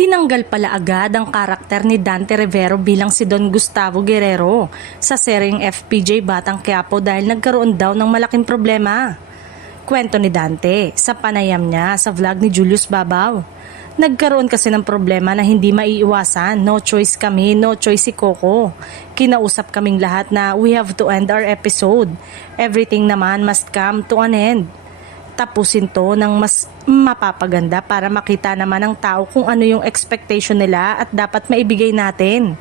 Tinanggal pala agad ang karakter ni Dante Rivero bilang si Don Gustavo Guerrero sa seryeng FPJ Batang Quiapo dahil nagkaroon daw ng malaking problema. Kwento ni Dante sa panayam niya sa vlog ni Julius Babaw. Nagkaroon kasi ng problema na hindi maiiwasan. No choice kami, no choice si Coco. Kinausap kaming lahat na we have to end our episode. Everything naman must come to an end. Tapusin to ng mas mapapaganda para makita naman ng tao kung ano yung expectation nila at dapat maibigay natin.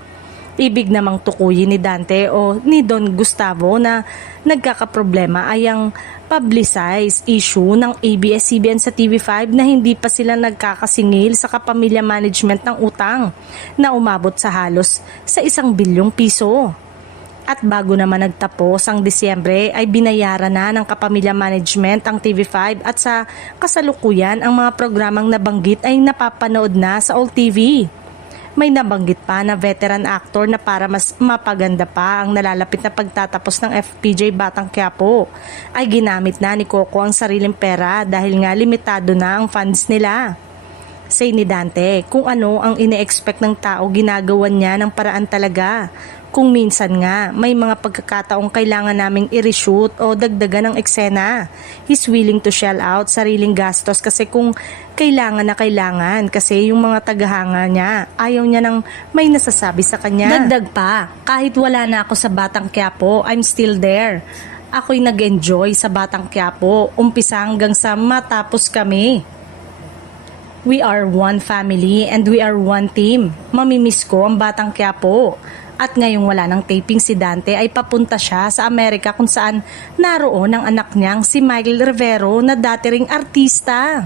Ibig namang tukuyin ni Dante o ni Don Gustavo na nagkakaproblema ay ang publicized issue ng ABS-CBN sa TV5 na hindi pa sila nagkakasingil sa kapamilya management ng utang na umabot sa halos sa 1 bilyong piso. At bago naman nagtapos ang Disyembre ay binayaran na ng kapamilya management ang TV5 at sa kasalukuyan ang mga programang nabanggit ay napapanood na sa All TV. May nabanggit pa na veteran actor na para mas mapaganda pa ang nalalapit na pagtatapos ng FPJ Batang Quiapo ay ginamit na ni Coco ang sariling pera dahil nga limitado na ang funds nila. Say ni Dante, kung ano ang ine-expect ng tao ginagawa niya ng paraan talaga. Kung minsan nga may mga pagkakataong kailangan naming i-reshoot o dagdagan ng eksena, he's willing to shell out sariling gastos kasi kung kailangan na kailangan kasi yung mga tagahanga niya ayaw niya nang may nasasabi sa kanya. Dagdag pa, kahit wala na ako sa Batang Quiapo, I'm still there. Ako'y nag-enjoy sa Batang Quiapo, umpisa hanggang sa matapos kami. We are one family and we are one team. Mamimiss ko ang Batang Quiapo. At ngayong wala ng taping si Dante ay papunta siya sa Amerika kung saan naroon ang anak niyang si Michael Rivero na dati ring artista.